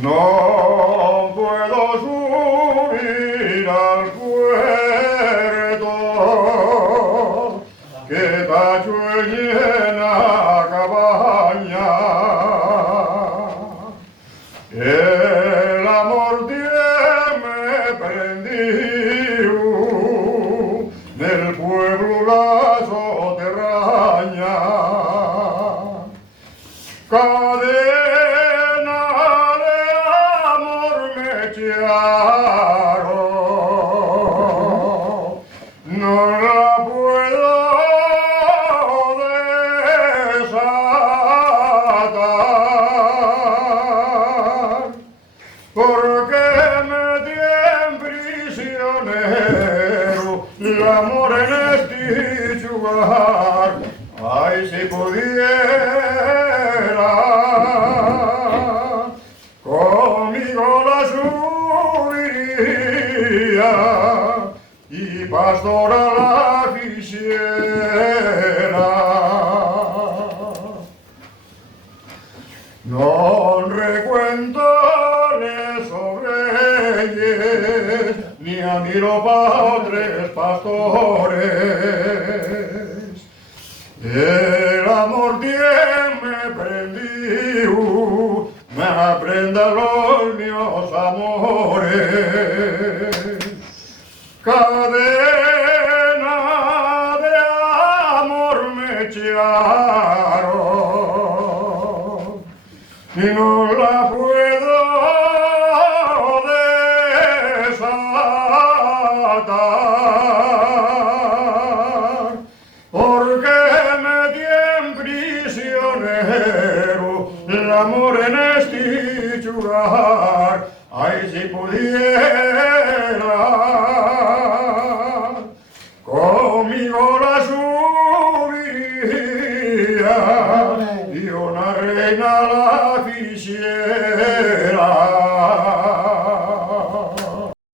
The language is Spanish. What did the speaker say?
No puedo subir al puerto, que tacho llena cabaña. El amor tiene prendido del pueblo la soterraña. Cadena de amor me echaron, no la puedo desatar, porque me tienen prisionero el amor en este lugar. Ay, si pudiera, conmigo la subiría y pastora la quisiera. No recuento sobre reyes, ni admiro padres pastores. El amor tiene prendido, me aprenda los míos amores. Cadena de amor me echaron y no la puedo desatar, porque me tienen prisionero el amor en este lugar. Ay, si pudiera, conmigo la subiría y una reina la quisiera.